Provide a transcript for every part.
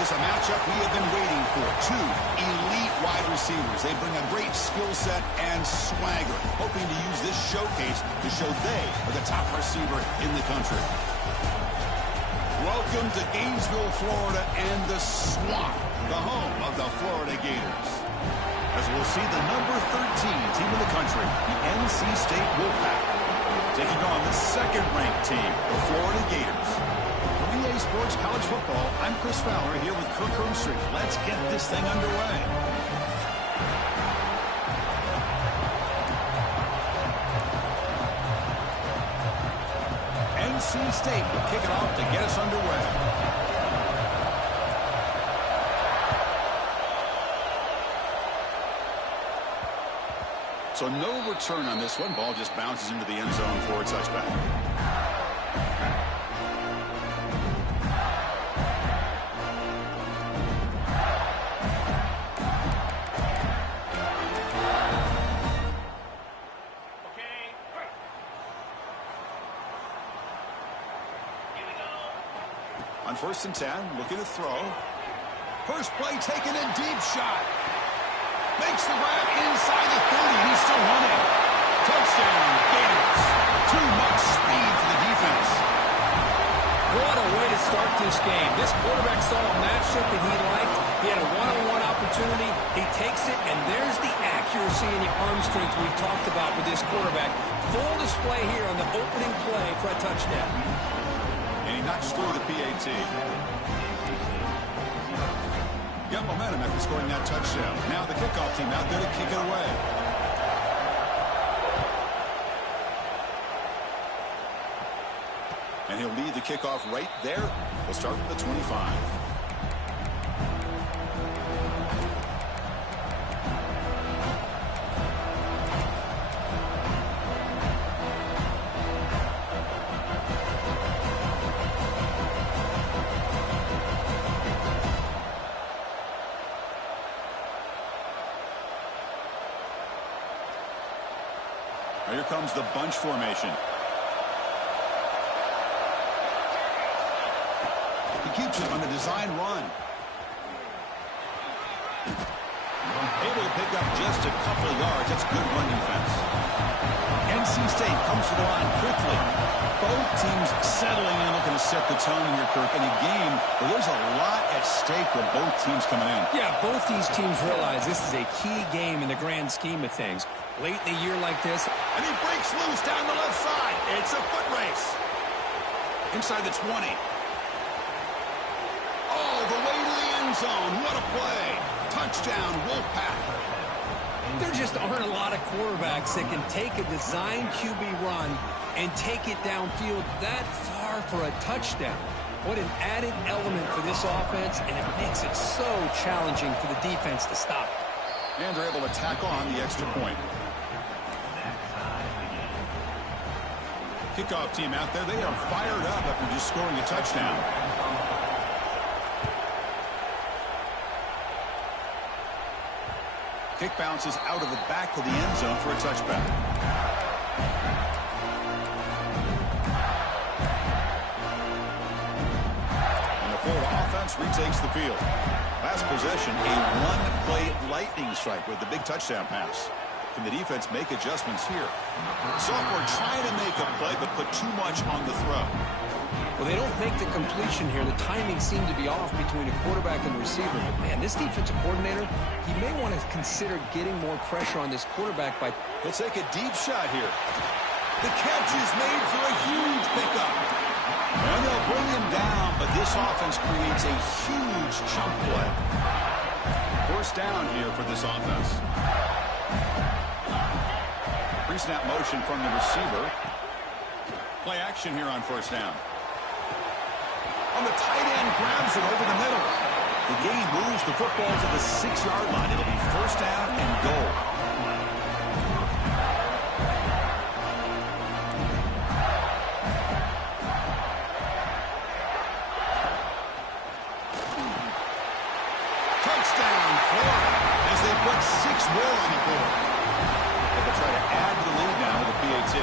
is a matchup we have been waiting for. Two elite wide receivers. They bring a great skill set and swagger, hoping to use this showcase to show they are the top receiver in the country. Welcome to Gainesville, Florida, and the Swamp, the home of the Florida Gators. As we'll see the number 13 team in the country, the NC State Wolfpack, taking on the second-ranked team, the Florida Gators. For EA Sports College Football, I'm Chris Fowler here with Kirk Herbstreit. Let's get this thing underway. NC State will kick it off to get us underway. So no return on this one. Ball just bounces into the end zone for a touchback. On 1st and 10, looking to throw. First play taken in, deep shot. Makes the grab inside the 30. He's still running. Touchdown, Gators. Too much speed for the defense. What a way to start this game. This quarterback saw a matchup that he liked. He had a one-on-one opportunity. He takes it, and there's the accuracy and the arm strength we've talked about with this quarterback. Full display here on the opening play for a touchdown. And he knocks through the PAT. Got momentum after scoring that touchdown. Now the kickoff team out there to kick it away. And he'll lead the kickoff right there. We'll start with the 25. Here comes the bunch formation. He keeps it on the design run. Able to pick up just a couple of yards. That's good run defense. NC State comes to the line quickly. Both teams settling in, looking to set the tone here, Kirk, in a game where there's a lot at stake for both teams coming in. Yeah, both these teams realize this is a key game in the grand scheme of things. Late in a year like this. And he breaks loose down the left side. It's a foot race. Inside the 20. All the way to the end zone. What a play. Touchdown, Wolfpack. There just aren't a lot of quarterbacks that can take a design QB run and take it downfield that far for a touchdown. What an added element for this offense, and it makes it so challenging for the defense to stop. And they're able to tack on the extra point. Kickoff team out there, they are fired up after just scoring a touchdown. Kick bounces out of the back of the end zone for a touchback. And the Florida offense retakes the field. Last possession, a one-play lightning strike with the big touchdown pass. Can the defense make adjustments here? Sophomore trying to make a play, but put too much on the throw. Well, they don't make the completion here. The timing seemed to be off between a quarterback and the receiver. But, man, this defensive coordinator, he may want to consider getting more pressure on this quarterback by... He'll take a deep shot here. The catch is made for a huge pickup. And they'll bring him down, but this offense creates a huge chunk play. First down here for this offense. Pre-snap motion from the receiver. Play action here on first down. On the tight end, grabs it over the middle. The game moves the football to the 6-yard line. It'll be first down and goal. Touchdown, Florida, as they put 6 more on the board. They will try to add to the lead now with the PAT.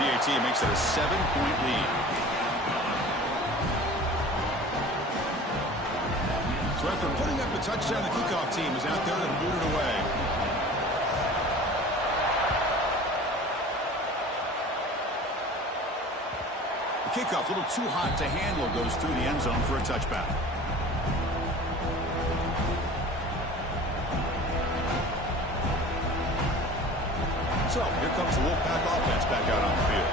PAT makes it a 7-point lead. a touchdown. The kickoff team is out there to boot it away. The kickoff, a little too hot to handle, goes through the end zone for a touchback. So, here comes the Wolfpack offense back out on the field.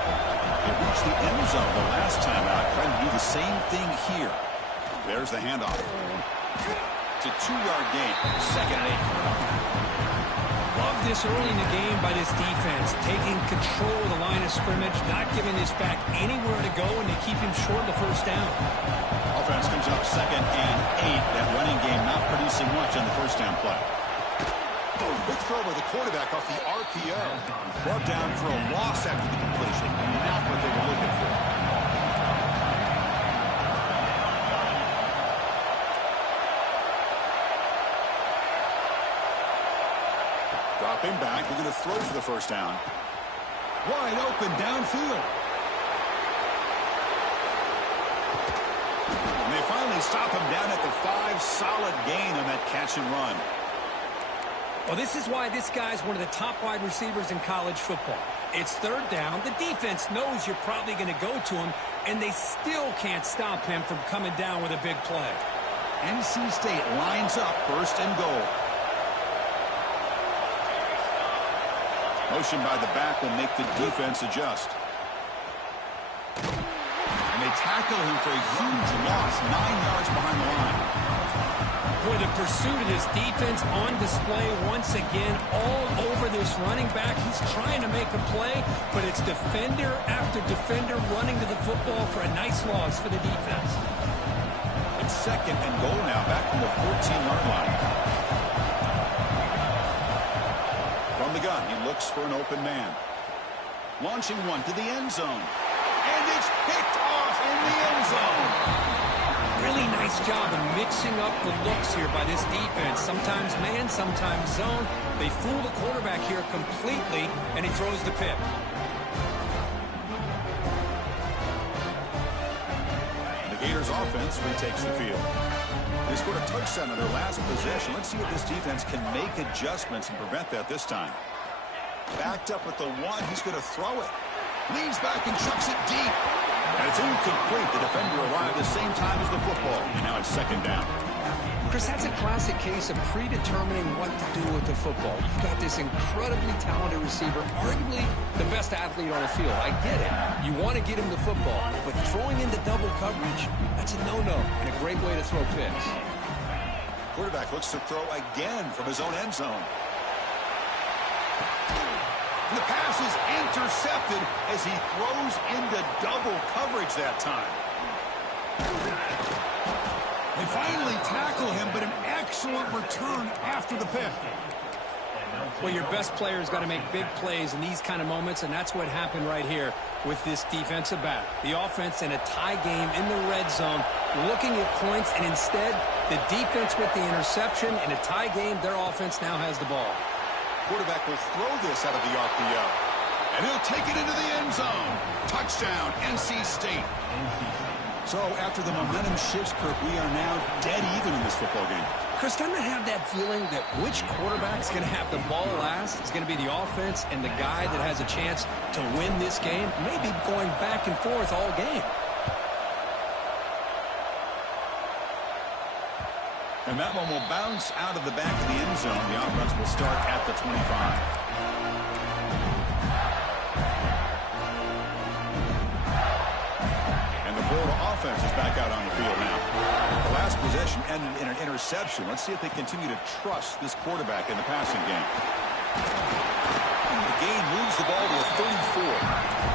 They reached the end zone the last time out, trying to do the same thing here. There's the handoff. It's a 2-yard gain, 2nd and 8. Love this early in the game by this defense, taking control of the line of scrimmage, not giving this back anywhere to go, and they keep him short of the first down. Offense comes up 2nd and 8. That running game not producing much on the first down play. Big throw by the quarterback off the RPO. Brought down for a loss after the completion. Not what they were looking for. Dropping back. We're going to throw for the first down. Wide open downfield. And they finally stop him down at the 5. Solid gain on that catch and run. Well, this is why this guy's one of the top wide receivers in college football. It's 3rd down. The defense knows you're probably going to go to him, and they still can't stop him from coming down with a big play. NC State lines up 1st and goal. Motion by the back will make the defense adjust. And they tackle him for a huge loss, 9 yards behind the line. Boy, the pursuit of this defense on display once again all over this running back. He's trying to make a play, but it's defender after defender running to the football for a nice loss for the defense. It's 2nd and goal now, back from the 14-yard line. From the gun, he looks for an open man. Launching one to the end zone. And it's picked off in the end zone. Really nice job of mixing up the looks here by this defense. Sometimes man, sometimes zone. They fool the quarterback here completely, and he throws the pick. The Gators offense retakes the field. They scored a touchdown on their last possession. Let's see if this defense can make adjustments and prevent that this time. Backed up with the 1. He's going to throw it. Leans back and chucks it deep. And it's incomplete. The defender arrived at the same time as the football. And now it's 2nd down. Chris, that's a classic case of predetermining what to do with the football. You've got this incredibly talented receiver, arguably the best athlete on the field. I get it. You want to get him the football. But throwing into double coverage, that's a no-no and a great way to throw picks. Quarterback looks to throw again from his own end zone. The pass is intercepted as he throws into double coverage that time. They finally tackle him, but an excellent return after the pick. Well, your best player's got to make big plays in these kind of moments, and that's what happened right here with this defensive back. The offense in a tie game in the red zone, looking at points, and instead, the defense with the interception. In a tie game, their offense now has the ball. Quarterback will throw this out of the RPO. And he'll take it into the end zone. Touchdown, NC State. So after the momentum shifts, Kirk, we are now dead even in this football game. Chris, doesn't it have that feeling that which quarterback's going to have the ball last is going to be the offense, and the guy that has a chance to win this game may be going back and forth all game? And that one will bounce out of the back of the end zone. The offense will start at the 25. And the Florida offense is back out on the field now. The last possession ended in an interception. Let's see if they continue to trust this quarterback in the passing game. The game moves the ball to a 34.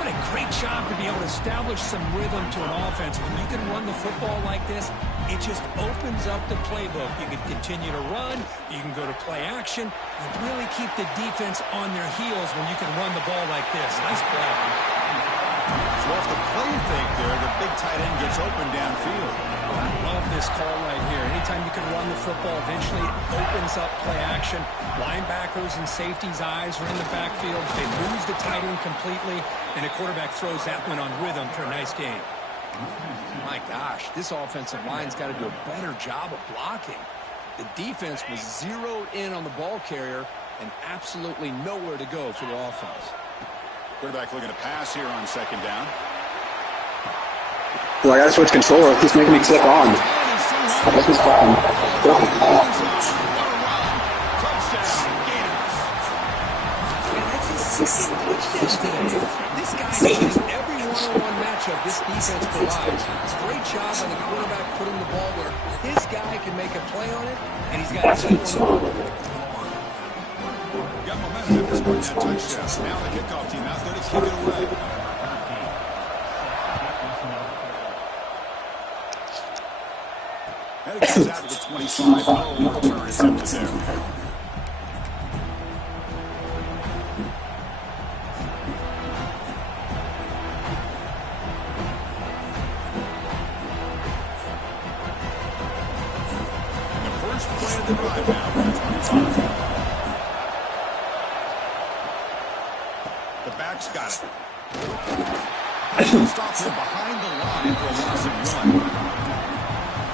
What a great job to be able to establish some rhythm to an offense. When you can run the football like this, it just opens up the playbook. You can continue to run. You can go to play action. You really keep the defense on their heels when you can run the ball like this. Nice play. So off the play fake there, the big tight end gets open downfield. I love this call right here. Anytime you can run the football, eventually it opens up play action. Linebackers and safeties' eyes are in the backfield. They lose the tight end completely, and the quarterback throws that one on rhythm for a nice gain. My gosh, this offensive line's got to do a better job of blocking. The defense was zeroed in on the ball carrier and absolutely nowhere to go for the offense. Quarterback looking to pass here on second down. Well, I gotta switch controller. He's making me click on. That's his problem. This guy is every one-on-one matchup this defense provides. Great job by the quarterback putting the ball where his guy can make a play on it, and he's got two on the board. Got momentum after scoring that touchdown. Now the kickoff team out there to kick it away. And it comes out to the 25. No return attempted there. The drive now from the 25. The back's got it. Stop him behind the line for a loss of one.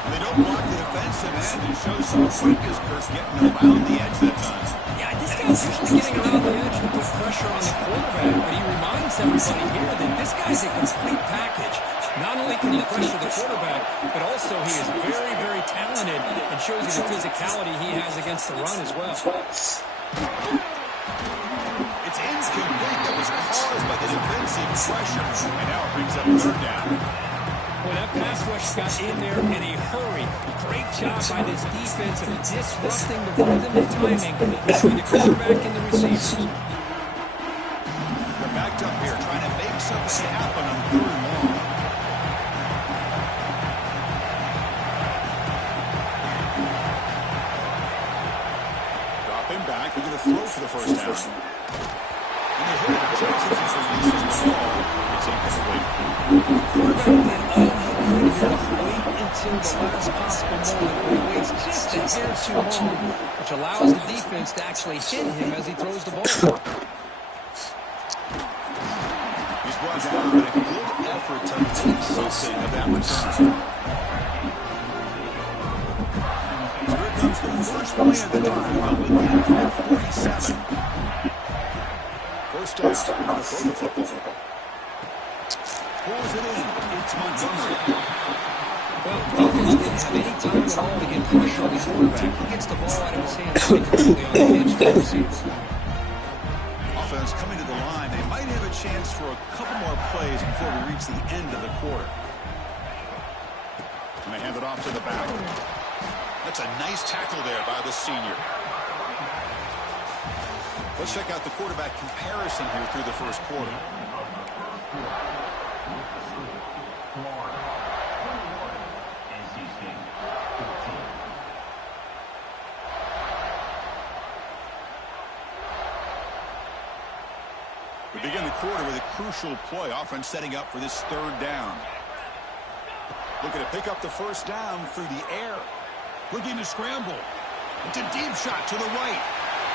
They don't block the defensive end and show some quickness, Kirk, getting around the edge that time. Yeah, this guy's usually getting around the edge and put pressure on the quarterback, but he reminds everybody here that this guy's a complete package. Not only can he pressure the quarterback, but also he is very, very talented and shows you the physicality he has against the run as well. It's incomplete. That was caused by the defensive pressure. And now it brings up third down. Well, that pass rush got in there in a hurry. Great job by this defense of disrupting the rhythm and timing between the quarterback and the receivers. They're backed up here trying to make something happen on third and long. Back, we're going to throw for the first down. And they hit it. Johnson releases the ball. It's incomplete. Quarterback did all he could here to wait until the last possible moment. He waits just a hair too long, which allows the defense to actually hit him as he throws the ball. He's brought down with a good effort to make something of that return. The first play of the drive with the 47. First down. Throw the football. Pulls it in. It's Montgomery. Well, defense didn't have any time at all to get pressure on the quarterback. He gets the ball out of his hands quickly on the edge to the receiver. Offense coming to the line. They might have a chance for a couple more plays before we reach the end of the quarter. And they hand it off to the back. That's a nice tackle there by the senior. Let's check out the quarterback comparison here through the first quarter. We begin the quarter with a crucial play. Offense setting up for this third down. Looking to pick up the first down through the air. Looking to scramble. It's a deep shot to the right.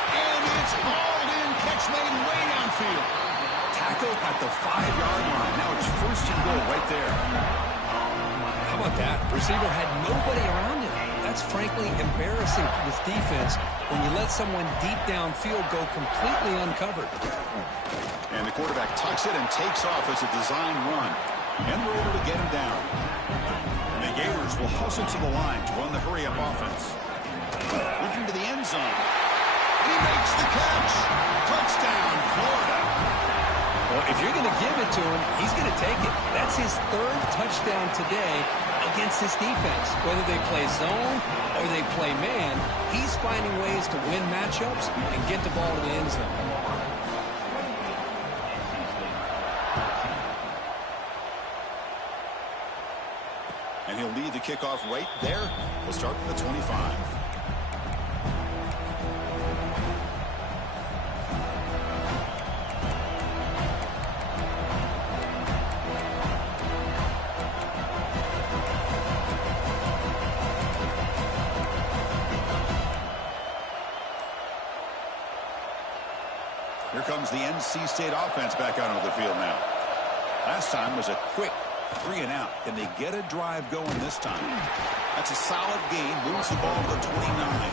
And it's hauled in. Catch made way downfield. Tackle at the 5-yard line. Now it's first and goal right there. How about that? Receiver had nobody around him. That's frankly embarrassing for this defense when you let someone deep downfield go completely uncovered. And the quarterback tucks it and takes off as a design run. And we're able to get him down. The Gators will hustle to the line to run the hurry-up offense. Looking to the end zone. He makes the catch. Touchdown, Florida. Well, if you're going to give it to him, he's going to take it. That's his third touchdown today against this defense. Whether they play zone or they play man, he's finding ways to win matchups and get the ball to the end zone. And he'll lead the kickoff right there. We'll start with the 25. Here comes the NC State offense back out onto the field now. Last time was a quick 3 and out. Can they get a drive going this time? That's a solid gain. Moves the ball to the 29.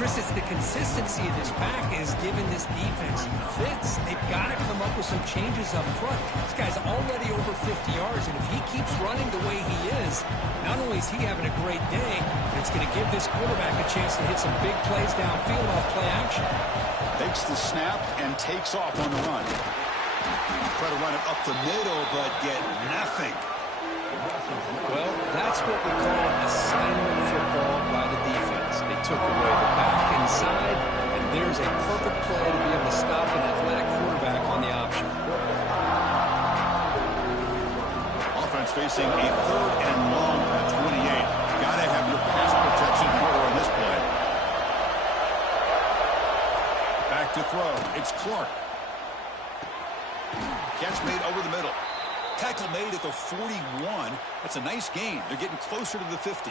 Chris, it's the consistency of this back is giving this defense fits. They've got to come up with some changes up front. This guy's already over 50 yards, and if he keeps running the way he is, not only is he having a great day, but it's going to give this quarterback a chance to hit some big plays downfield off play action. Takes the snap and takes off on the run. Try to run it up the middle, but get nothing. Well, that's what we call assignment football by the defense. They took away the back inside, and there's a perfect play to be able to stop an athletic quarterback on the option. Offense facing a 3rd and long at 28. Got to have your pass protection in order on this play. Back to throw. It's Clark. Catch made over the middle. Tackle made at the 41. That's a nice gain. They're getting closer to the 50.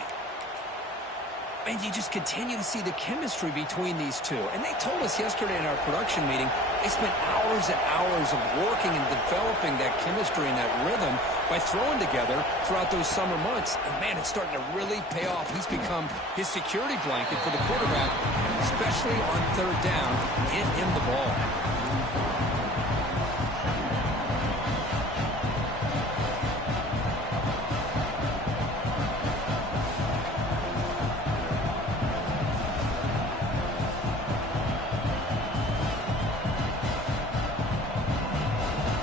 And you just continue to see the chemistry between these two. And they told us yesterday in our production meeting, they spent hours and hours of working and developing that chemistry and that rhythm by throwing together throughout those summer months. And, man, it's starting to really pay off. He's become his security blanket for the quarterback, especially on 3rd down. Get him the ball.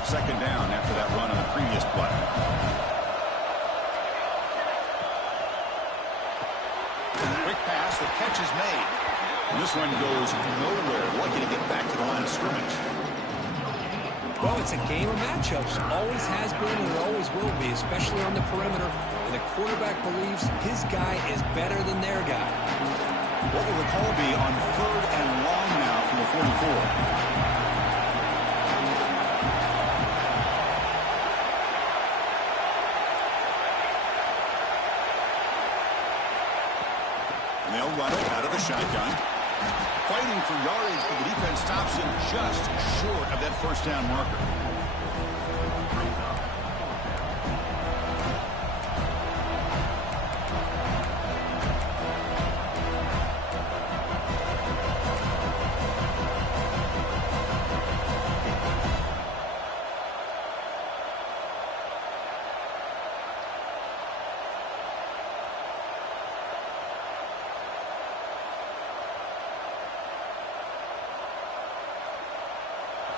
Second down after that run on the previous play. Quick pass, the catch is made. And this one goes nowhere. Lucky to get back to the line of scrimmage. Well, it's a game of matchups. Always has been and it always will be, especially on the perimeter. And the quarterback believes his guy is better than their guy. What will the call be on 3rd and long now from the 44? They'll run it out of the shotgun. Fighting for yardage, but the defense stops him just short of that 1st down marker.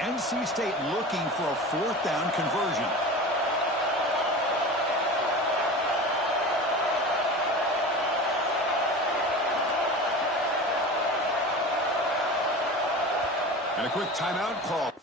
NC State looking for a 4th down conversion. And a quick timeout call.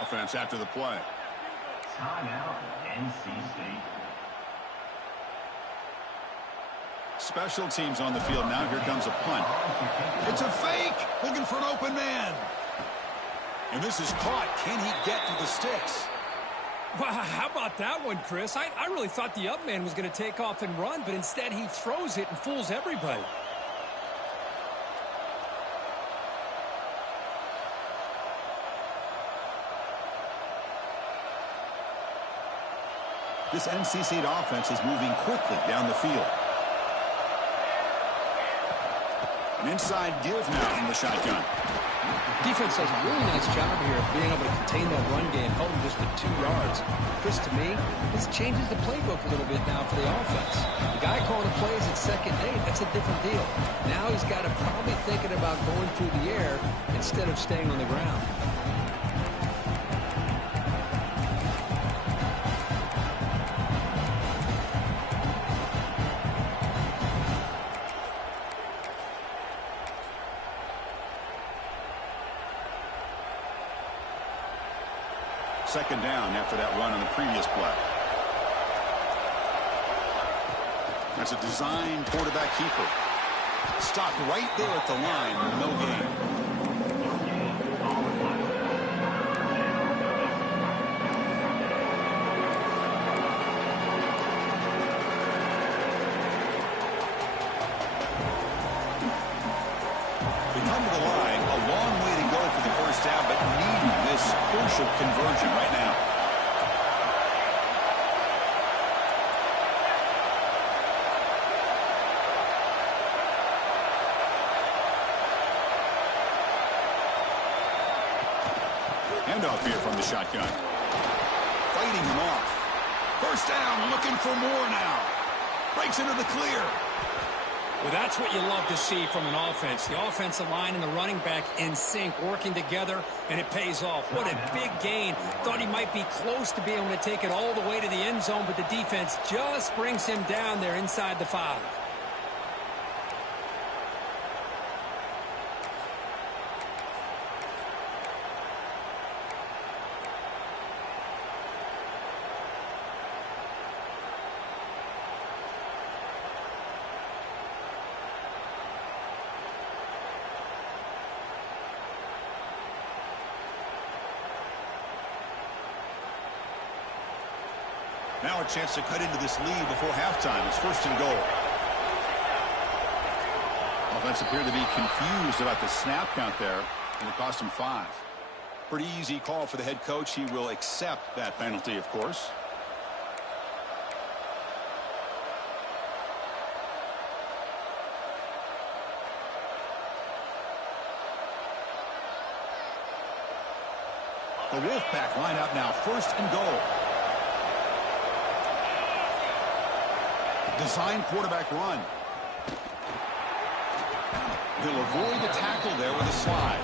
Offense after the play. Timeout, NC State. Special teams on the field now. Here comes a punt. It's a fake. Looking for an open man. And this is caught. Can he get to the sticks? Wow, how about that one, Chris? I really thought the up man was going to take off and run, but instead he throws it and fools everybody. This NC State offense is moving quickly down the field. An inside give now from the shotgun. defense does a really nice job here of being able to contain that run game, held them just to 2 yards. Chris, to me, this changes the playbook a little bit now for the offense. The guy calling the plays at 2nd and 8, that's a different deal. Now he's got to probably thinking about going through the air instead of staying on the ground. Second down after that run on the previous play. That's a designed quarterback keeper. Stopped right there at the line. No gain. We come to the line. A long way to go for the first down, but needing this crucial conversion right now. Handoff here from the shotgun. Fighting him off. First down, looking for more now. Breaks into the clear. Well, that's what you love to see from an offense. The offensive line and the running back in sync, working together, and it pays off. What a big gain. Thought he might be close to being able to take it all the way to the end zone, but the defense just brings him down there inside the 5. Now a chance to cut into this lead before halftime. It's 1st and goal. Offense appeared to be confused about the snap count there, and it cost him 5. Pretty easy call for the head coach. He will accept that penalty, of course. The Wolfpack line out now, 1st and goal. Design quarterback run. He'll avoid the tackle there with a slide.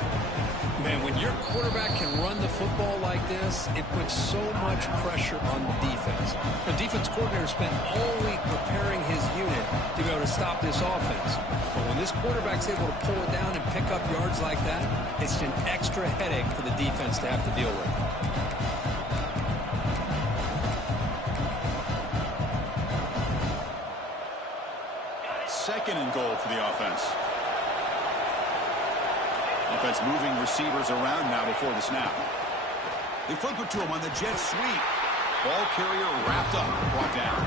Man, when your quarterback can run the football like this, it puts so much pressure on the defense. The defense coordinator spent all week preparing his unit to be able to stop this offense. But when this quarterback's able to pull it down and pick up yards like that, it's an extra headache for the defense to have to deal with. 2nd and goal for the offense. Offense moving receivers around now before the snap. They flip it to him on the jet sweep. Ball carrier wrapped up, brought down.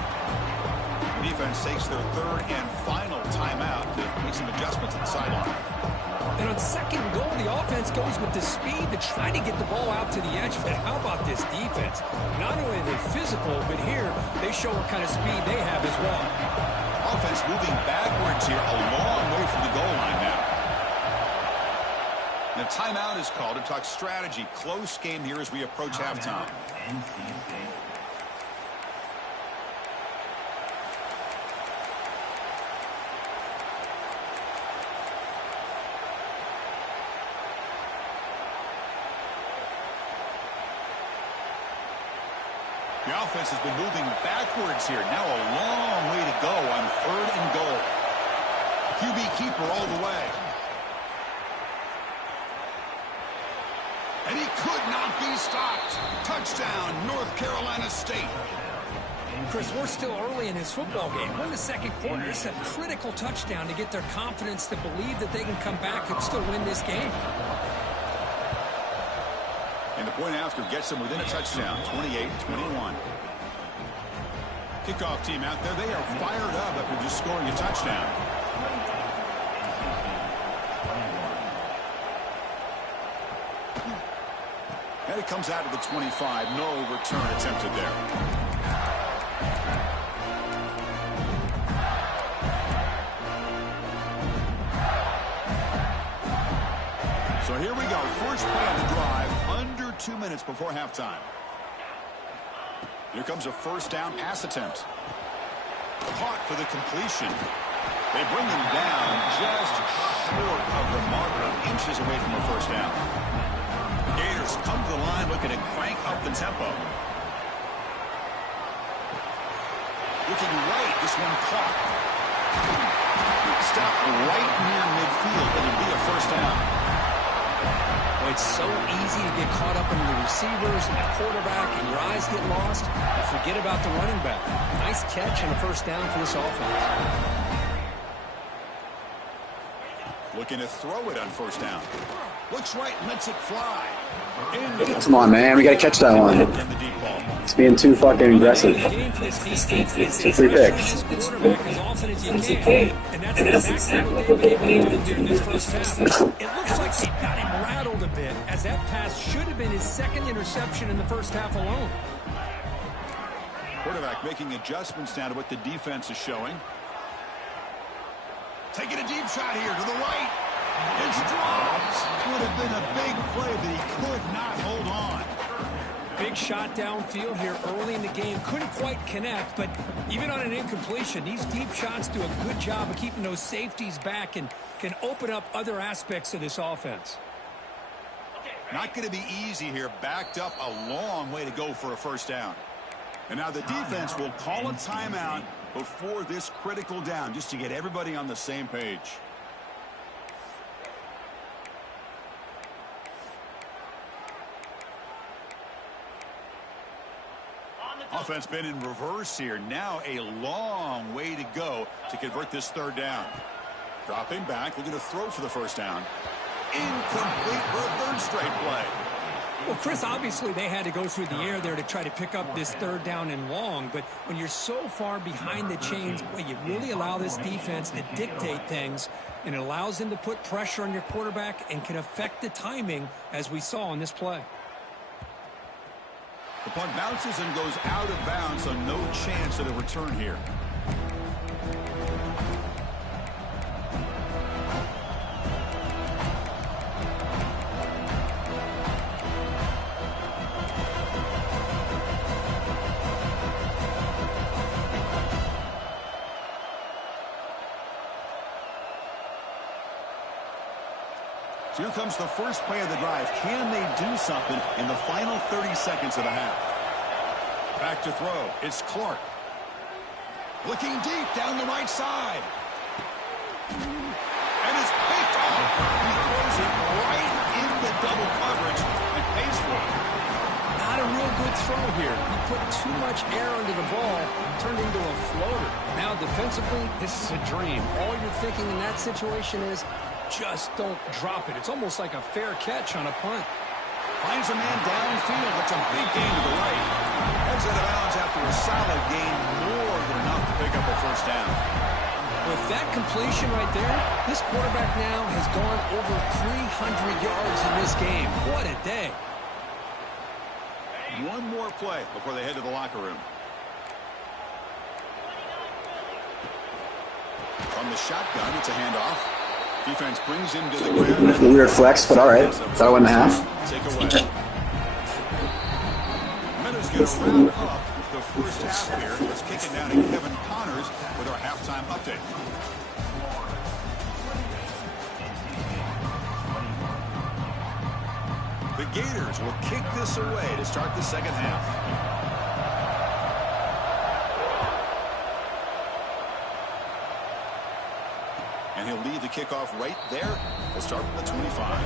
The defense takes their 3rd and final timeout to make some adjustments at the sideline. And on 2nd and goal, the offense goes with the speed to try to get the ball out to the edge. But how about this defense? Not only are they physical, but here they show what kind of speed they have as well. Offense moving backwards here, a long way from the goal line now. And a timeout is called to talk strategy. Close game here as we approach halftime. The offense has been moving backwards here. Now a long way to go on 3rd and goal. QB keeper all the way. And he could not be stopped. Touchdown, North Carolina State. Chris, we're still early in his football game. We're in the 2nd quarter. It's a critical touchdown to get their confidence to believe that they can come back and still win this game. And the point after gets them within a touchdown, 28-21. Kickoff team out there. They are fired up after just scoring a touchdown. And it comes out of the 25. No return attempted there. So here we go. First play on the drive, under 2 minutes before halftime. Here comes a first down pass attempt. Caught for the completion. They bring him down just short of the marker, inches away from a first down. Gators come to the line looking to crank up the tempo. Looking right, this one caught. Stop right near midfield, but it'll be a first down. Well, it's so easy to get caught up in the receivers and the quarterback, and your eyes get lost. You forget about the running back. Nice catch and a first down for this offense. Looking to throw it on first down. Looks right, lets it fly. Come on, man. We got to catch that one. It's being too fucking aggressive. It's a free pick. As often as you can, and that's exactly what they were able to do in this first half. It looks like they got him rattled a bit, as that pass should have been his second interception in the first half alone. Quarterback making adjustments now to what the defense is showing. Taking a deep shot here to the right. It's dropped. Would have been a big play, but he could not hold on. Big shot downfield here early in the game. Couldn't quite connect, but even on an incompletion, these deep shots do a good job of keeping those safeties back and can open up other aspects of this offense. Not going to be easy here. Backed up a long way to go for a first down. And now the defense will call a timeout before this critical down, just to get everybody on the same page. Offense been in reverse here. Now a long way to go to convert this third down. Dropping back, looking to throw for the first down. Incomplete for a third straight play. Well, Chris, obviously they had to go through the air there to try to pick up this third down and long, but when you're so far behind the chains, well, you really allow this defense to dictate things, and it allows them to put pressure on your quarterback and can affect the timing, as we saw in this play. The punt bounces and goes out of bounds, so no chance at a return here. So here comes the first play of the drive. Can they do something in the final 30 seconds of the half? Back to throw. It's Clark. Looking deep down the right side. And it's picked off. He throws it right into double coverage and pays for it. Not a real good throw here. He put too much air under the ball, turned into a floater. Now defensively, this is a dream. All you're thinking in that situation is, just don't drop it. It's almost like a fair catch on a punt. Finds a man downfield. That's a big gain to the right. Heads out of bounds after a solid gain, more than enough to pick up a first down. With that completion right there, this quarterback now has gone over 300 yards in this game. What a day. One more play before they head to the locker room. From the shotgun, it's a handoff. Defense brings him to the ground. A weird flex, but all right. Thought I went in half. Take away. Meadows going to wrap up the first half here. Let's kick it down to Kevin Connors with our halftime update. The Gators will kick this away to start the second half. And he'll lead the kickoff right there. We'll start from the 25.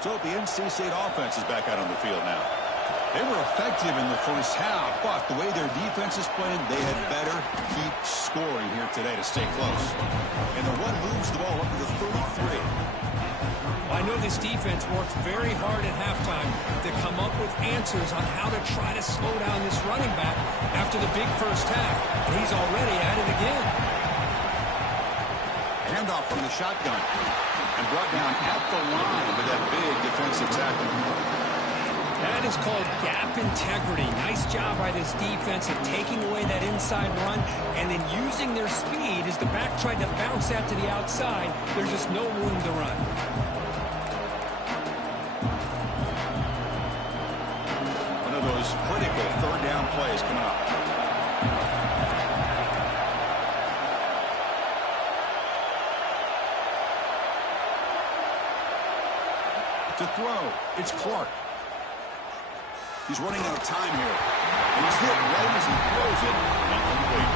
So the NC State offense is back out on the field now. They were effective in the first half, but the way their defense is playing, they had better keep scoring here today to stay close. And the run moves the ball up to the 33. I know this defense worked very hard at halftime to come up with answers on how to try to slow down this running back after the big first half. And he's already at it again. And Handoff from the shotgun. And brought down at the line with that big defensive tackle. That is called gap integrity. Nice job by this defense of taking away that inside run and then using their speed as the back tried to bounce out to the outside. There's just no room to run. One of those critical third down plays coming up. To throw, it's Clark. He's running out of time here. And he's hit right as he throws it. Incomplete.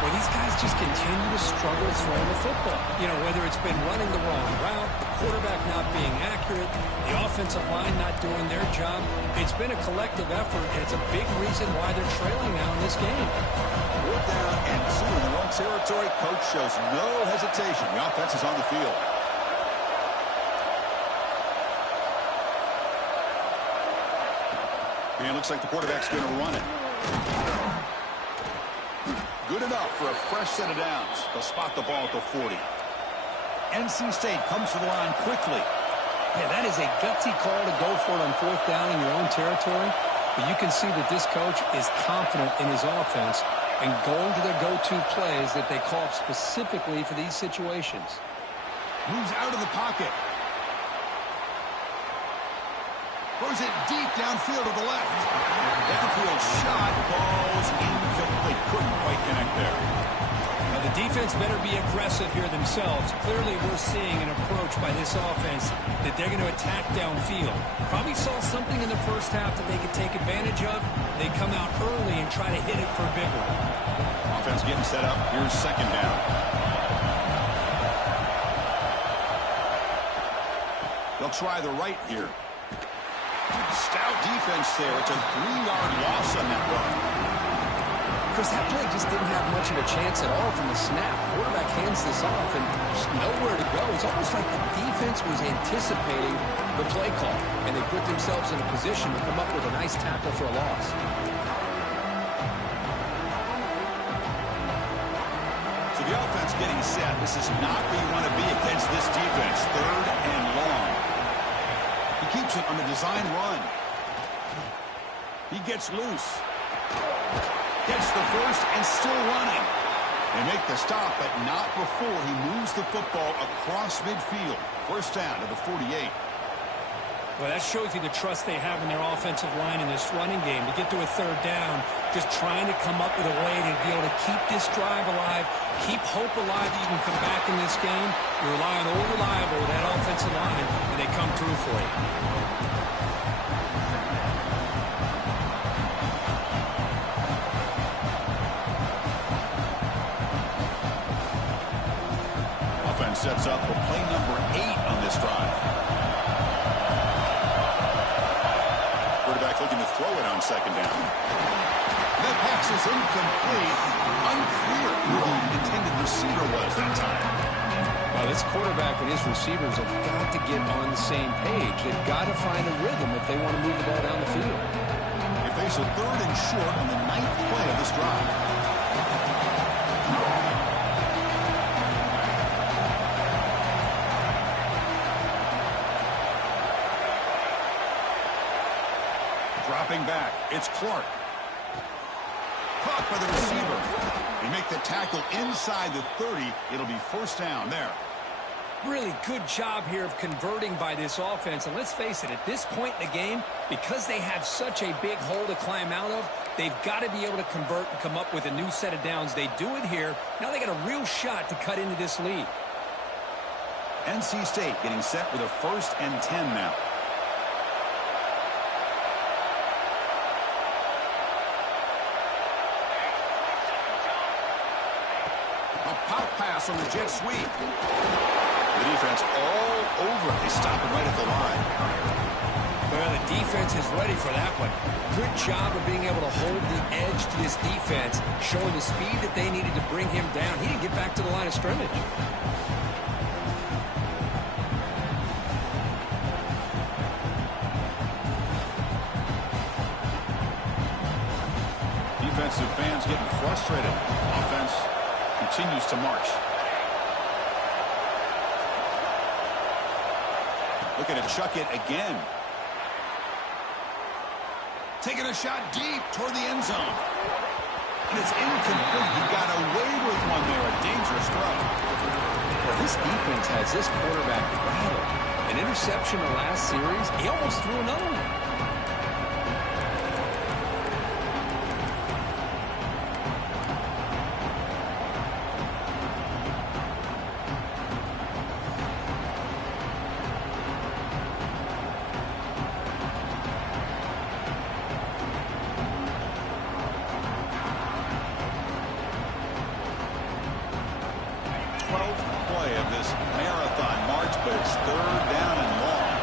Well, these guys just continue to struggle throwing the football. You know, whether it's been running the wrong route, the quarterback not being accurate, the offensive line not doing their job. It's been a collective effort, and it's a big reason why they're trailing now in this game. 4th down and 2 in their own territory. Coach shows no hesitation. The offense is on the field. And it looks like the quarterback's going to run it. Good enough for a fresh set of downs. They'll spot the ball at the 40. NC State comes to the line quickly. Yeah, that is a gutsy call to go for it on 4th down in your own territory. But you can see that this coach is confident in his offense and going to their go-to plays that they call up specifically for these situations. Moves out of the pocket. Throws it deep downfield to the left. Downfield shot falls incomplete. Couldn't quite connect there. Now the defense better be aggressive here themselves. Clearly we're seeing an approach by this offense that they're going to attack downfield. Probably saw something in the first half that they could take advantage of. They come out early and try to hit it for a big one. Offense getting set up. Here's 2nd down. They'll try the right here. Stout defense there. It's a 3-yard loss on that run. Chris, that play just didn't have much of a chance at all from the snap. Quarterback hands this off and there's nowhere to go. It's almost like the defense was anticipating the play call, and they put themselves in a position to come up with a nice tackle for a loss. So the offense getting set. This is not where you want to be against this defense. 3rd and long. He keeps it on the design run. He gets loose. Gets the first and still running. They make the stop, but not before he moves the football across midfield. 1st down to the 48. Well, that shows you the trust they have in their offensive line in this running game. To get to a 3rd down, just trying to come up with a way to be able to keep this drive alive, keep hope alive that you can come back in this game. You rely on old reliable with that offensive line, and they come through for you. Offense sets up for play number 8 on this drive. Quarterback looking to throw it on 2nd down. That pass is incomplete. Unclear who the intended receiver was that time. Well, this quarterback and his receivers have got to get on the same page. They've got to find a rhythm if they want to move the ball down the field. They face a 3rd and short on the 9th play of this drive. Dropping back, it's Clark. Caught by the receiver. They make the tackle inside the 30. It'll be 1st down there. Really good job here of converting by this offense. And let's face it, at this point in the game, because they have such a big hole to climb out of, they've got to be able to convert and come up with a new set of downs. They do it here. Now they got a real shot to cut into this lead. NC State getting set with a 1st and 10 now. A pop pass on the jet sweep. The defense all over it. They stop it right at the line. Well, the defense is ready for that one. Good job of being able to hold the edge to this defense, showing the speed that they needed to bring him down. He didn't get back to the line of scrimmage. Defensive fans getting frustrated. Offense continues to march. Looking to chuck it again. Taking a shot deep toward the end zone. And it's incomplete. He got away with one there. A dangerous throw. Well, this defense has this quarterback rattled. An interception the last series. He almost threw another one. Play of this marathon march, but it's third down and long.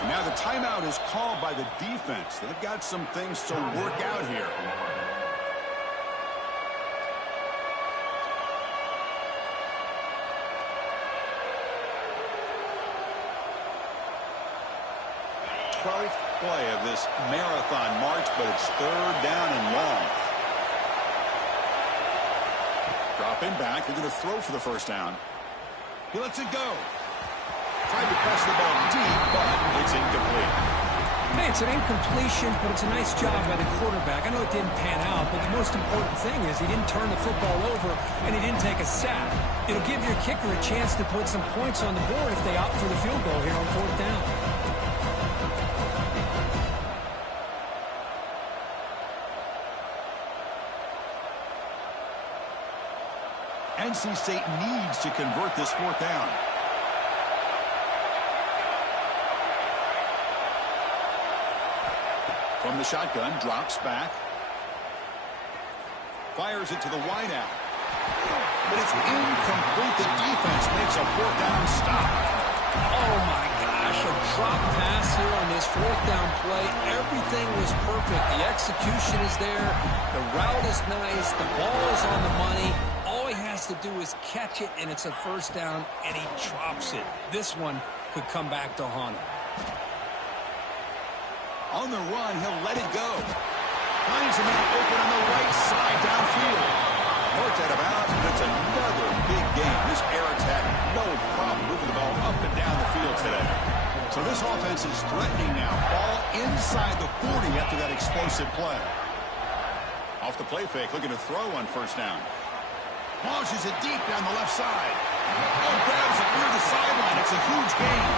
And now the timeout is called by the defense. They've got some things to work out here. Play of this marathon march, but it's third down and long. Dropping back, they're going to throw for the first down. He lets it go. Tried to press the ball deep, but it's incomplete. Hey, it's an incompletion, but it's a nice job by the quarterback. I know it didn't pan out, but the most important thing is he didn't turn the football over and he didn't take a sack. It'll give your kicker a chance to put some points on the board if they opt for the field goal here on fourth down. NC State needs to convert this fourth down. From the shotgun, drops back. Fires it to the wideout. But it's incomplete. The defense makes a fourth down stop. Oh, my gosh. A drop pass here on this fourth down play. Everything was perfect. The execution is there. The route is nice. The ball is on the money. All he has to do is catch it, and it's a first down, and he drops it. This one could come back to haunt him. On the run, he'll let it go. Finds a man open on the right side downfield. Worked out of bounds, but it's another big game. This Eric's had no problem moving the ball up and down the field today. So this offense is threatening now. Ball inside the 40 after that explosive play. Off the play fake, looking to throw on first down. Launches it deep down the left side. Oh, grabs it near the sideline. It's a huge gain.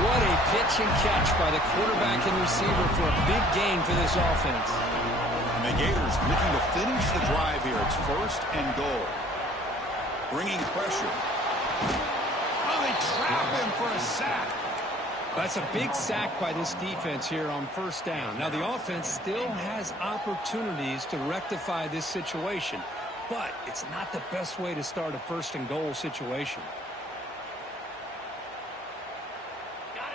What a pitch and catch by the quarterback and receiver for a big gain for this offense. And the Gators looking to finish the drive here. It's first and goal. Bringing pressure. Oh, they trap him for a sack. That's a big sack by this defense here on first down. Now, the offense still has opportunities to rectify this situation, but it's not the best way to start a first and goal situation.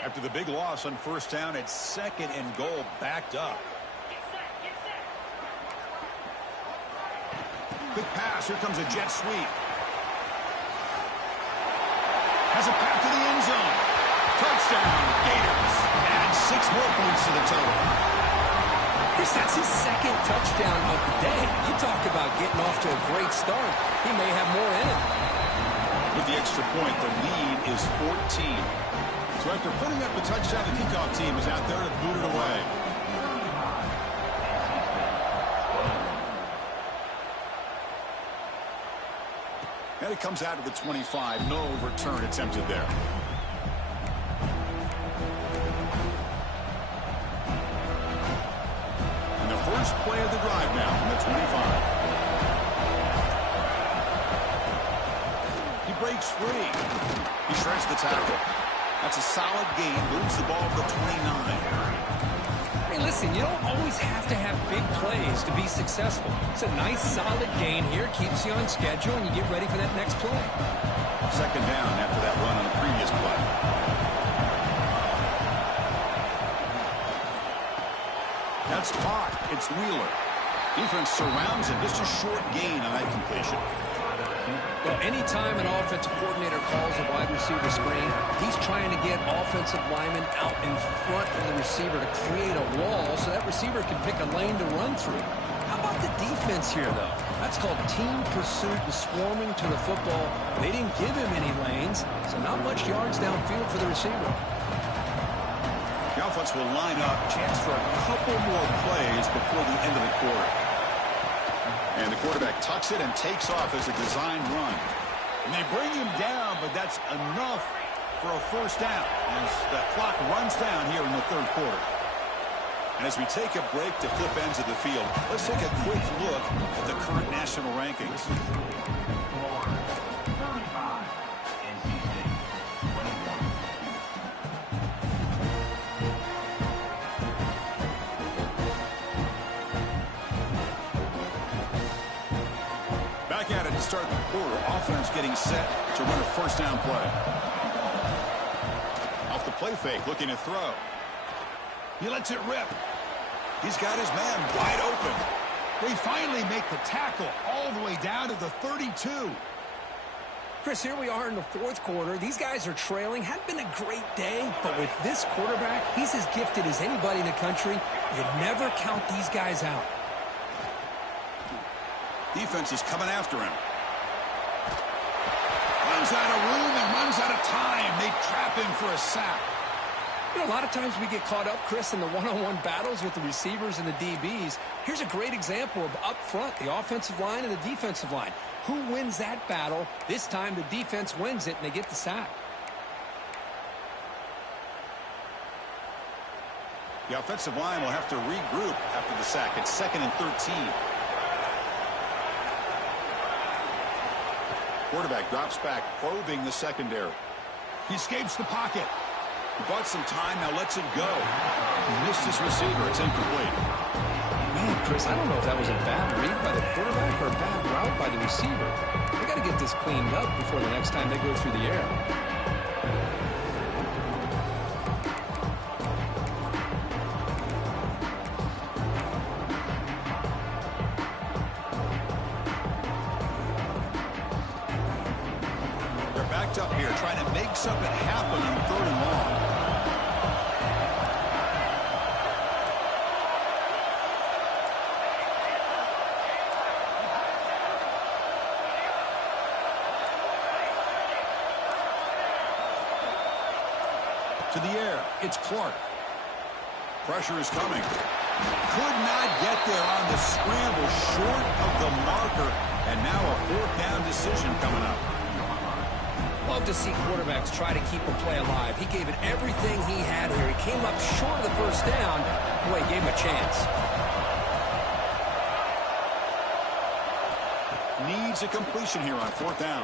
After the big loss on first down, it's second and goal, backed up. Quick pass. Here comes a jet sweep. Has a path to the end zone. Touchdown, Gators. Add 6 more points to the total. Chris, that's his second touchdown of the day. You talk about getting off to a great start. He may have more in it. With the extra point, the lead is 14. So after putting up the touchdown, the kickoff team is out there to boot it away. And it comes out of the 25. No return attempted there. And the first play of the drive now from the 25. He breaks free. He shreds the tackle. That's a solid gain. Moves the ball to the 29. Hey, listen, you don't always have to have big plays to be successful. It's a nice, solid gain here. Keeps you on schedule, and you get ready for that next play. Second down after that run on the previous play. That's caught. It's Wheeler. Defense surrounds him. Just a short gain on that completion. Well, anytime an offensive coordinator calls a wide receiver screen, he's trying to get offensive linemen out in front of the receiver to create a wall so that receiver can pick a lane to run through. How about the defense here, though? I That's called team pursuit and swarming to the football. They didn't give him any lanes, so not much yards downfield for the receiver. The offense will line up. Chance for a couple more plays before the end of the quarter. And the quarterback tucks it and takes off as a design run. And they bring him down, but that's enough for a first down as the clock runs down here in the third quarter. And as we take a break to flip ends of the field, let's take a quick look at the current national rankings. Florida, 35. NC State, 21. Back at it to start the quarter. Offense getting set to run a first down play. Off the play fake, looking to throw. He lets it rip. He's got his man wide open. They finally make the tackle all the way down to the 32. Chris, here we are in the fourth quarter. These guys are trailing. Hadn't been a great day, but with this quarterback, he's as gifted as anybody in the country. You never count these guys out. Defense is coming after him. Runs out of room and runs out of time. They trap him for a sack. You know, a lot of times we get caught up, Chris, in the one-on-one battles with the receivers and the DBs. Here's a great example of up front, the offensive line and the defensive line. Who wins that battle? This time the defense wins it, and they get the sack. The offensive line will have to regroup after the sack. It's 2nd and 13. Quarterback drops back, probing the secondary. He escapes the pocket. He bought some time, now lets it go. He missed his receiver. It's incomplete. Man, Chris, I don't know if that was a bad read by the quarterback or a bad route by the receiver. They got to get this cleaned up before the next time they go through the air. They're backed up here, trying to make something happen on 3rd and long. To the air, it's Clark. Pressure is coming. Could not get there on the scramble, short of the marker, and now a 4th down decision coming up. Love to see quarterbacks try to keep a play alive. He gave it everything he had here. He came up short of the first down. Boy, he gave him a chance. Needs a completion here on 4th down.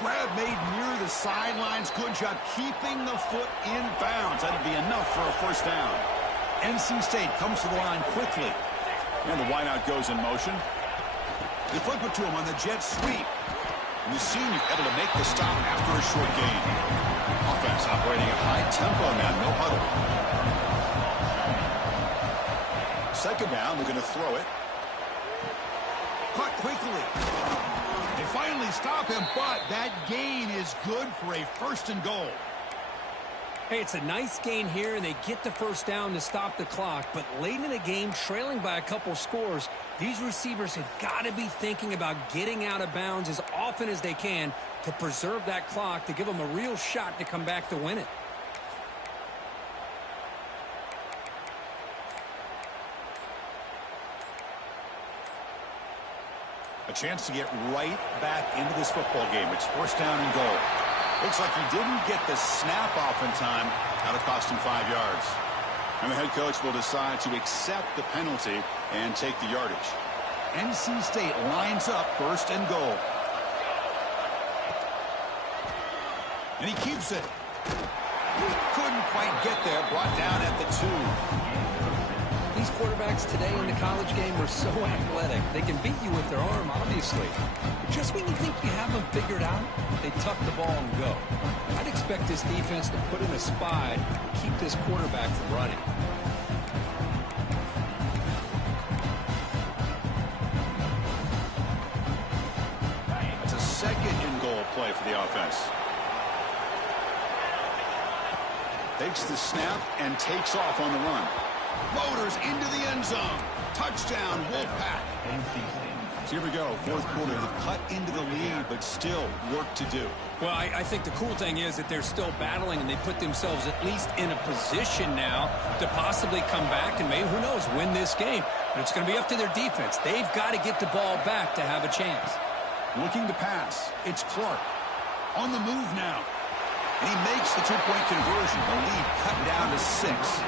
Grab made near the sidelines. Good job keeping the foot in bounds. That'd be enough for a first down. NC State comes to the line quickly. And the wideout goes in motion. They flip it to him on the jet sweep. And the senior able to make the stop after a short gain. Offense operating at high tempo now. No huddle. 2nd down. They're going to throw it. Caught quickly. They finally stop him, but that gain is good for a 1st and goal. Hey, it's a nice gain here, and they get the first down to stop the clock. But late in the game, trailing by a couple scores, these receivers have got to be thinking about getting out of bounds as often as they can to preserve that clock, to give them a real shot to come back to win it. A chance to get right back into this football game. It's 1st down and goal. Looks like he didn't get the snap off in time. That'll cost him 5 yards. And the head coach will decide to accept the penalty and take the yardage. NC State lines up 1st and goal. And he keeps it. Couldn't quite get there. Brought down at the 2. These quarterbacks today in the college game are so athletic. They can beat you with their arm, obviously. But just when you think you have them figured out, they tuck the ball and go. I'd expect this defense to put in a spy to keep this quarterback from running. It's a 2nd and goal play for the offense. Takes the snap and takes off on the run. Loaders into the end zone. Touchdown, Wolfpack. NC State, So here we go, fourth quarter. They've cut into the lead, but still work to do. Well, I think the cool thing is that they're still battling, and they put themselves at least in a position now to possibly come back and maybe, who knows, win this game. But it's going to be up to their defense. They've got to get the ball back to have a chance. Looking to pass. It's Clark. On the move now. And he makes the two-point conversion. The lead cut down to 6.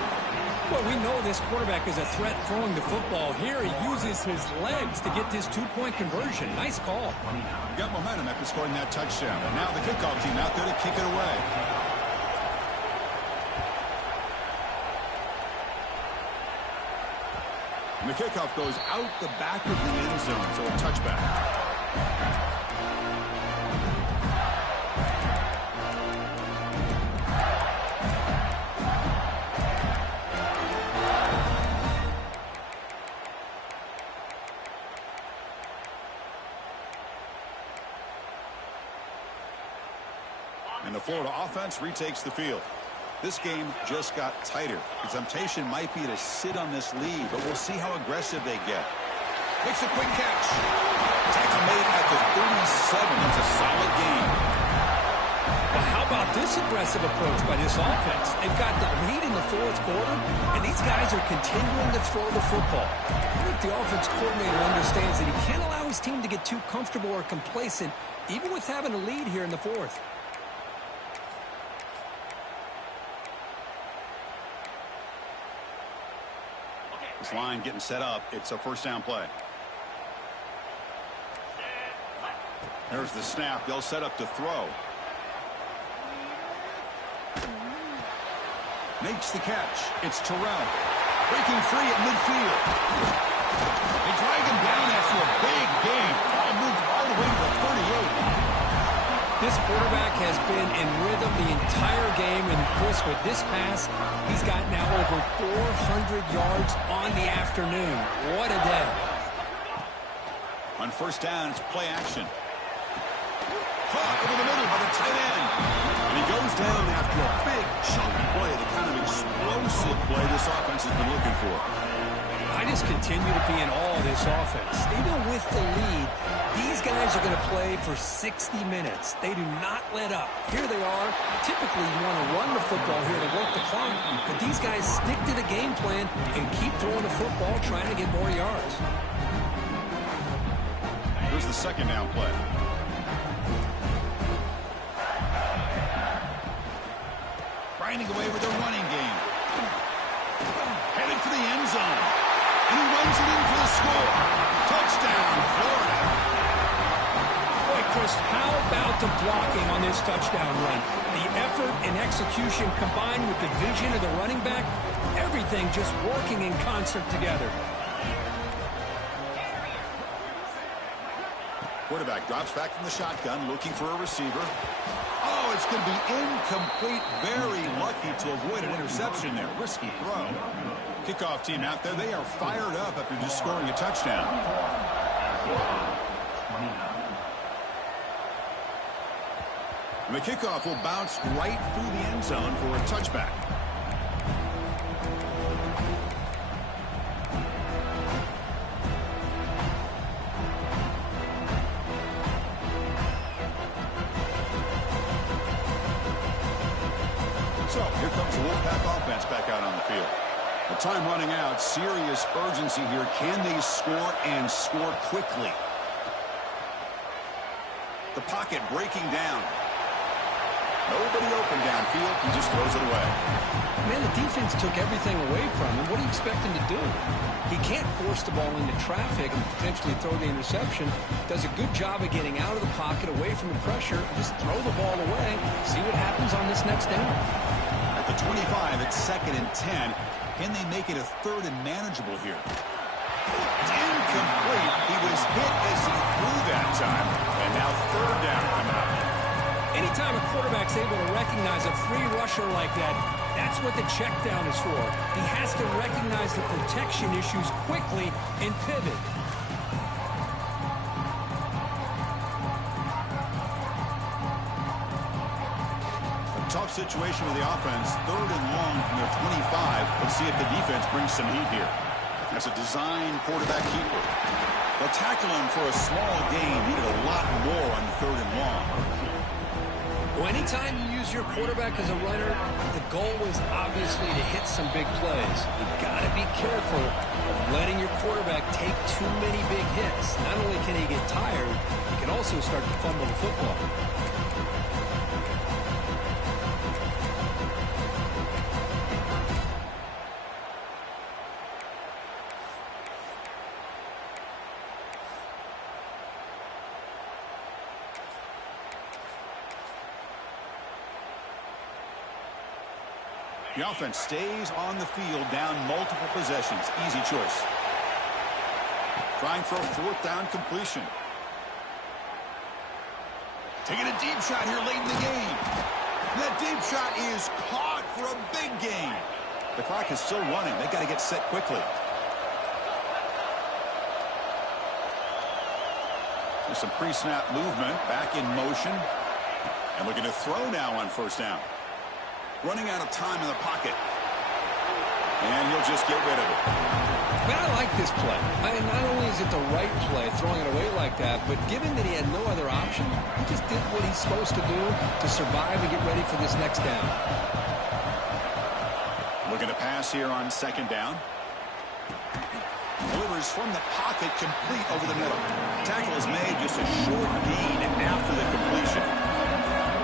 Well, we know this quarterback is a threat throwing the football. Here he uses his legs to get this two-point conversion. Nice call. Got momentum after scoring that touchdown. And now the kickoff team out there to kick it away. And the kickoff goes out the back of the end zone, so a touchback. And the Florida offense retakes the field. This game just got tighter. The temptation might be to sit on this lead, but we'll see how aggressive they get. Makes a quick catch. Tackle made at the 37. That's a solid gain. Well, how about this aggressive approach by this offense? They've got the lead in the fourth quarter, and these guys are continuing to throw the football. I think the offense coordinator understands that he can't allow his team to get too comfortable or complacent, even with having a lead here in the fourth. This line getting set up. It's a first down play. There's the snap. They'll set up to throw. Makes the catch. It's Terrell. Breaking free at midfield. They drag him down after a big gain. Ball moved all the way to the 38. This quarterback has been in rhythm the entire game, and Chris, with this pass, he's got now over 400 yards on the afternoon. What a day. On first down, it's play action. Caught over the middle by the tight end. And he goes down after a big chunky play, the kind of explosive play this offense has been looking for. I just continue to be in awe of this offense. Even with the lead, these guys are going to play for 60 minutes. They do not let up. Here they are. Typically, you want to run the football here to work the clock, but these guys stick to the game plan and keep throwing the football, trying to get more yards. Here's the second down play. Grinding away with a running game. Headed for the end zone. And he runs it in for the score. Touchdown, Florida. Boy, Chris, how about the blocking on this touchdown run? The effort and execution combined with the vision of the running back, everything just working in concert together. Quarterback drops back from the shotgun, looking for a receiver. Oh, it's going to be incomplete. Very lucky to avoid an interception there. Risky throw. Kickoff team out there. They are fired up after just scoring a touchdown. And the kickoff will bounce right through the end zone for a touchback. So here comes the Wolfpack offense back out on the field. The time running out. Serious urgency here. Can they score and score quickly? The pocket breaking down. Nobody open downfield. He just throws it away. Man, the defense took everything away from him. What do you expect him to do? He can't force the ball into traffic and potentially throw the interception. Does a good job of getting out of the pocket, away from the pressure. Just throw the ball away. See what happens on this next down. At the 25, it's 2nd and 10. Can they make it a 3rd and manageable here? It's incomplete. He was hit as he threw that time. And now 3rd down coming up. Anytime a quarterback's able to recognize a free rusher like that, that's what the check down is for. He has to recognize the protection issues quickly and pivot. A tough situation with the offense. 3rd and long from their 25. Let's see if the defense brings some heat here. As a design quarterback keeper. They'll tackle him for a small gain. Needed a lot more on 3rd and long. Well, anytime you use your quarterback as a runner, the goal is obviously to hit some big plays. You've got to be careful of letting your quarterback take too many big hits. Not only can he get tired, he can also start to fumble the football. The offense stays on the field, down multiple possessions. Easy choice. Trying for a 4th down completion. Taking a deep shot here late in the game. That deep shot is caught for a big gain. The clock is still running. They've got to get set quickly. There's some pre-snap movement. Back in motion. And looking to throw now on 1st down. Running out of time in the pocket. And he'll just get rid of it. Man, I like this play. Not only is it the right play, throwing it away like that, but given that he had no other option, he just did what he's supposed to do to survive and get ready for this next down. Looking to pass here on 2nd down. Delivers from the pocket, complete over the middle. Tackle is made, just a short gain after the completion.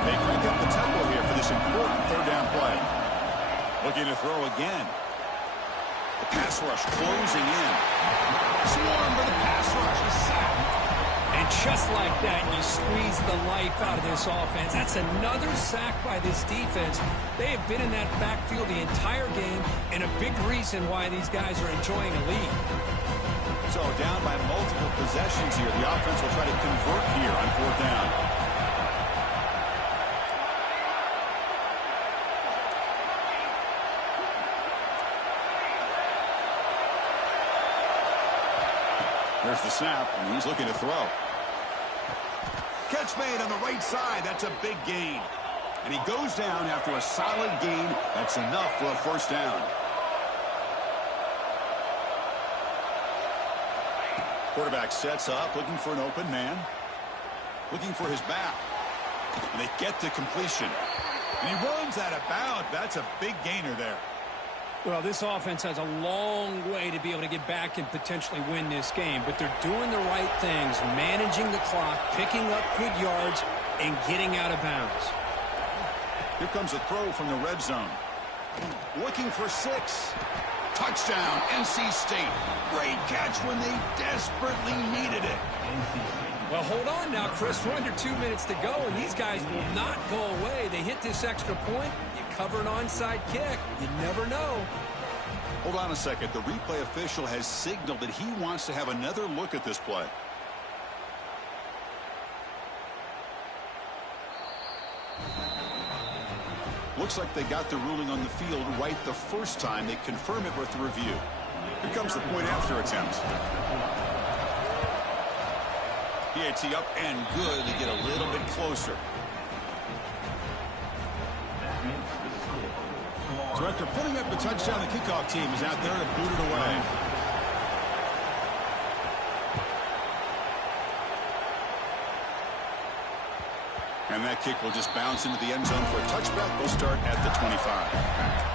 They crank up the tempo here for this important 3rd down play. Looking to throw again. The pass rush closing in. Swarmed by the pass rush. He's sacked. And just like that, you squeeze the life out of this offense. That's another sack by this defense. They have been in that backfield the entire game, and a big reason why these guys are enjoying a lead. So down by multiple possessions here. The offense will try to convert here on 4th down. There's the snap, and he's looking to throw. Catch made on the right side. That's a big gain. And he goes down after a solid gain. That's enough for a 1st down. Quarterback sets up, looking for an open man. Looking for his back. And they get the completion. And he runs out of bounds. That's a big gainer there. Well, this offense has a long way to be able to get back and potentially win this game, but they're doing the right things, managing the clock, picking up good yards, and getting out of bounds. Here comes a throw from the red zone. Looking for 6. Touchdown, NC State. Great catch when they desperately needed it. Well, hold on now, Chris. We're under 2 minutes to go, and these guys will not go away. They hit this extra point. You cover an onside kick. You never know. Hold on a second. The replay official has signaled that he wants to have another look at this play. Looks like they got the ruling on the field right the first time. They confirm it with the review. Here comes the point after attempt. PAT up and good. They get a little bit closer. So after putting up the touchdown, the kickoff team is out there to boot it away. And that kick will just bounce into the end zone for a touchback. They'll start at the 25.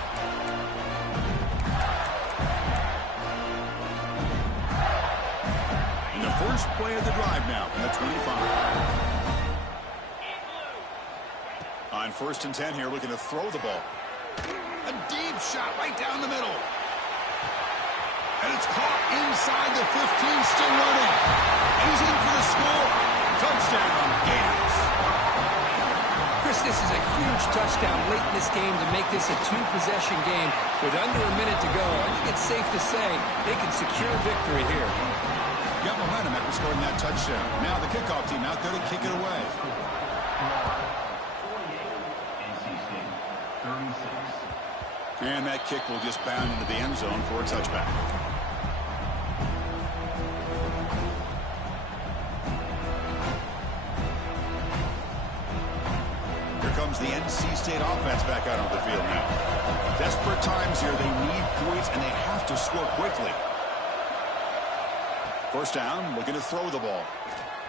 First play of the drive now from the 25. On 1st and 10 here, looking to throw the ball. A deep shot right down the middle. And it's caught inside the 15, still running. And he's in for the score. Touchdown, Gators. Chris, this is a huge touchdown late in this game to make this a 2-possession game. With under a minute to go, I think it's safe to say they can secure victory here. Got momentum after scoring that touchdown. Now the kickoff team out there to kick it away. 36. And that kick will just bound into the end zone for a touchback. Here comes the NC State offense back out on the field now. Desperate times here. They need points, and they have to score quickly. First down, looking to throw the ball.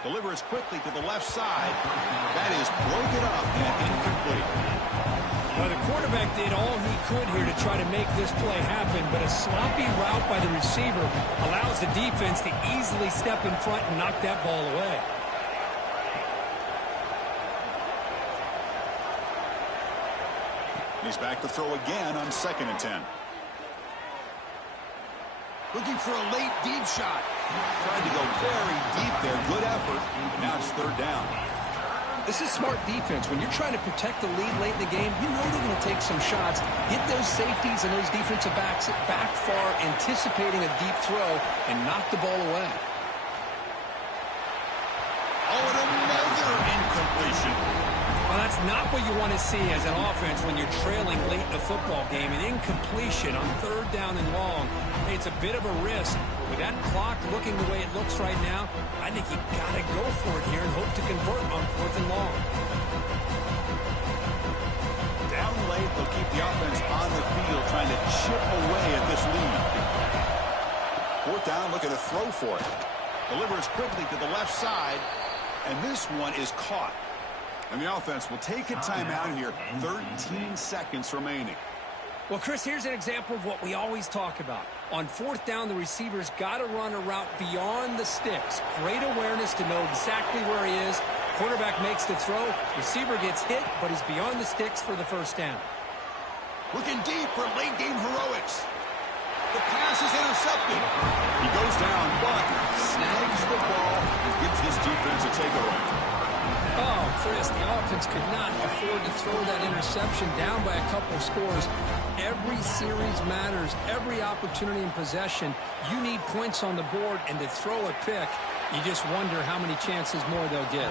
Delivers quickly to the left side. That is broken up and incomplete. Well, the quarterback did all he could here to try to make this play happen, but a sloppy route by the receiver allows the defense to easily step in front and knock that ball away. He's back to throw again on 2nd and 10. Looking for a late deep shot. Tried to go very deep there. Good effort. And now it's 3rd down. This is smart defense. When you're trying to protect the lead late in the game, you know they're going to take some shots, get those safeties and those defensive backs back far, anticipating a deep throw, and knock the ball away. Oh, and another incompletion. Well, that's not what you want to see as an offense when you're trailing late in the football game. An incompletion on 3rd down and long. Hey, it's a bit of a risk. With that clock looking the way it looks right now, I think you've got to go for it here and hope to convert on 4th and long. Down late, they'll keep the offense on the field trying to chip away at this lead. 4th down, looking to throw for it. Delivers quickly to the left side, and this one is caught. And the offense will take a timeout here. 13 seconds remaining. Well, Chris, here's an example of what we always talk about. On 4th down, the receiver's got to run a route beyond the sticks. Great awareness to know exactly where he is. Quarterback makes the throw. Receiver gets hit, but he's beyond the sticks for the 1st down. Looking deep for late game heroics. The pass is intercepted. He goes down, but snags the ball and gives his defense a takeaway. Oh, Chris, the offense could not afford to throw that interception down by a couple of scores. Every series matters. Every opportunity in possession. You need points on the board, and to throw a pick, you just wonder how many chances more they'll get.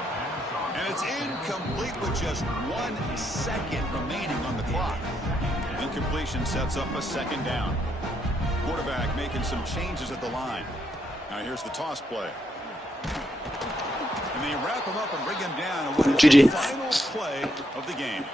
And it's incomplete with just 1 second remaining on the clock. Incompletion sets up a 2nd down. Quarterback making some changes at the line. Now here's the toss play. And they wrap him up and bring him down. And what is the final play of the game?